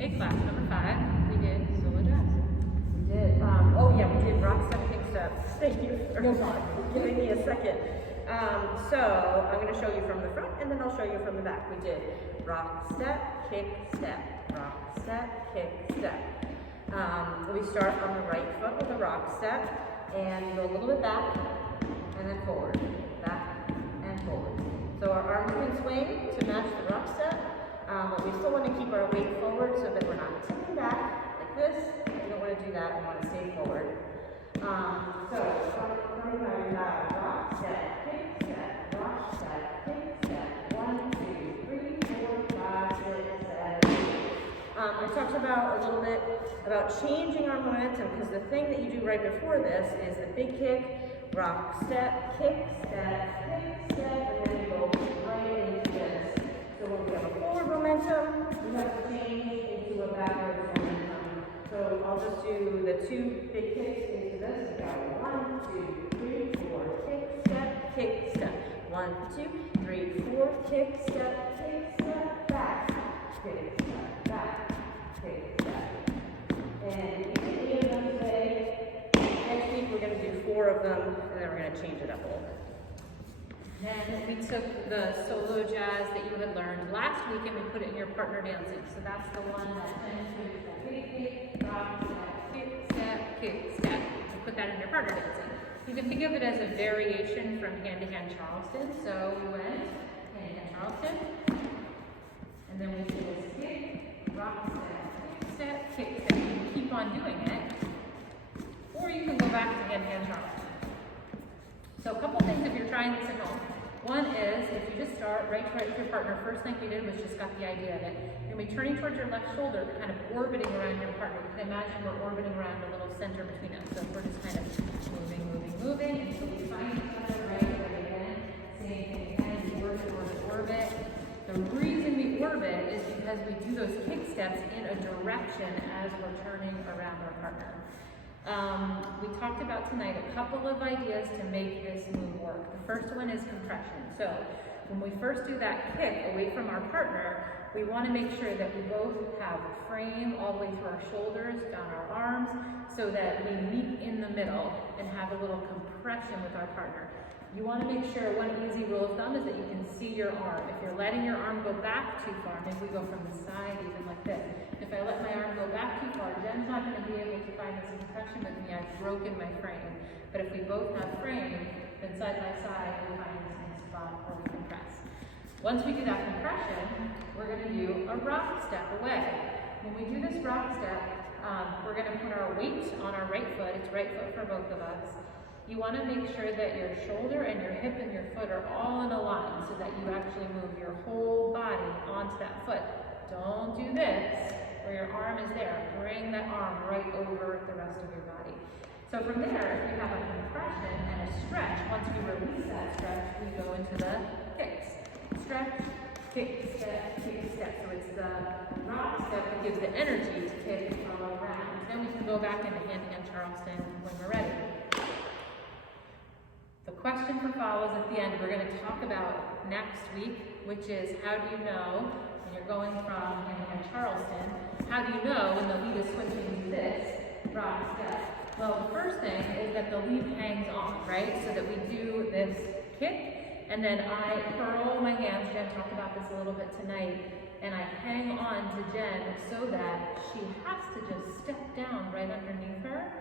Okay, class number 5, we did solo jazz. We did. Oh yeah, we did rock step, kick step. Thank you for giving me a second. So I'm going to show you from the front, and then I'll show you from the back. We did rock step, kick step, rock step, kick step. We start on the right foot with a rock step, and go a little bit back, and then forward, back, and forward. So our arms can swing to match the rock step, but we still want to keep our weight forward so that we're not tipping back like this. We don't want to do that. We want to stay forward. We got rock step, kick step, rock step, kick step. 1, 2, 3, 4, 5, 6, 7, 8. I talked about a little bit about changing our momentum, because the thing that you do right before this is the big kick, rock step, kick step, and then you go right into this. So when we have a forward momentum, we have to change into a backwards momentum. So I'll just do the 2 big kicks into this. We got 1, 2, 3, 4, kick step, kick step. 1, 2, 3, 4, kick step, back, kick step, back, kick step. And you can do them today. Next week we're going to do 4 of them, and then we're going to change it up a little bit. Then we took the solo jazz that you had learned last week and we put it in your partner dancing. So that's the one that includes the kick, rock step, kick step. So put that in your partner dancing. You can think of it as a variation from hand-to-hand Charleston. So we went hand-to-hand Charleston, and then we did this kick, rock step, kick step. You can keep on doing it, or you can go back to hand-to-hand Charleston. So a couple things if you're trying this at home. One is, if you just start right with your partner, first thing we did was just got the idea of it. You're going to be turning towards your left shoulder, but kind of orbiting around your partner. You can imagine we're orbiting around a little center between us. So we're just kind of moving until we find each other right again. Same thing again, orbit. The reason we orbit is because we do those kick steps in a direction as we're turning around our partner. We talked about tonight a couple of ideas to make this move work. The first one is compression. So when we first do that kick away from our partner, we want to make sure that we both have frame all the way through our shoulders, down our arms, so that we meet in the middle and have a little compression with our partner. You want to make sure, one easy rule of thumb is that you can see your arm. If you're letting your arm go back too far, maybe we go from the side even like this. If I let my arm go back too far, Jen's not going to be able to find this compression with me. I've broken my frame. But if we both have frame, then side by side, we find the same spot where we compress. Once we do that compression, we're going to do a rock step away. When we do this rock step, we're going to put our weight on our right foot. It's right foot for both of us. You want to make sure that your shoulder and your hip and your foot are all in a line so that you actually move your whole body onto that foot. Don't do this where your arm is there. Bring that arm right over the rest of your body. So from there, if you have a compression and a stretch, once we release that stretch, we go into the kicks. Stretch, kick, step, kick, step. So it's the rock step that gives the energy to kick all around. Then we can go back into hand-to-hand Charleston when we're ready. The question for follows at the end we're going to talk about next week, which is how do you know when you're going from hand-to-hand Charleston, how do you know when the lead is switching to this rock step? Well, the first thing is that the lead hangs on, right? So that we do this kick, and then I curl my hands. Jen talked about this a little bit tonight, and I hang on to Jen so that she has to just step down right underneath her,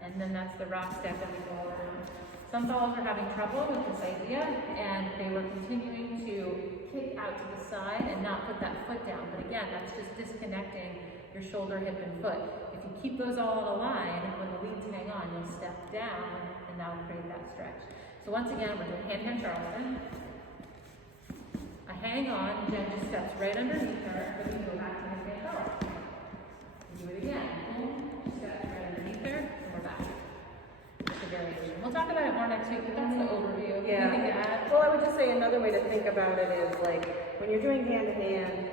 and then that's the rock step that we go around. Some fellows are having trouble with this idea, and they were continuing to kick out to the side and not put that foot down. But again, that's just disconnecting your shoulder, hip, and foot. If you keep those all in a line, when the leads hang on, you'll step down, and that'll create that stretch. So once again, we're doing hand-hand Charleston. I hang on, Jen just steps right underneath her, but we go back to hand-hand Charleston. Do it again. Boom, steps right underneath her, and we're back. Variation. We'll talk about it more next week, but that's the overview. Yeah. Anything to add? Well, I would just say another way to think about it is like when you're doing hand-to-hand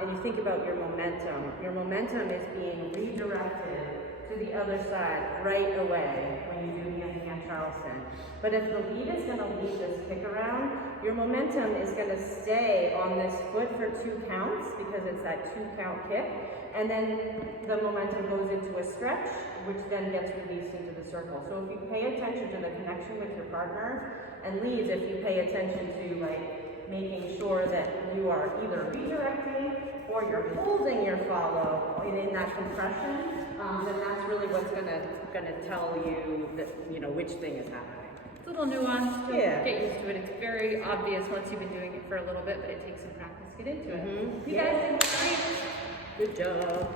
and you think about your momentum is being redirected to the other side right away when you do hand Charleston. But if the lead is going to lead this kick around, your momentum is going to stay on this foot for 2 counts because it's that 2 count kick. And then the momentum goes into a stretch, which then gets released into the circle. So if you pay attention to the connection with your partner, and leads, if you pay attention to like making sure that you are either redirecting or you're holding your follow in that compression, then that's really what's gonna tell you that which thing is happening. It's a little nuanced. Don't Yeah. get used to it. It's very obvious once you've been doing it for a little bit, but it takes some practice to get into it. Mhm. You Yeah. guys did great. Good job.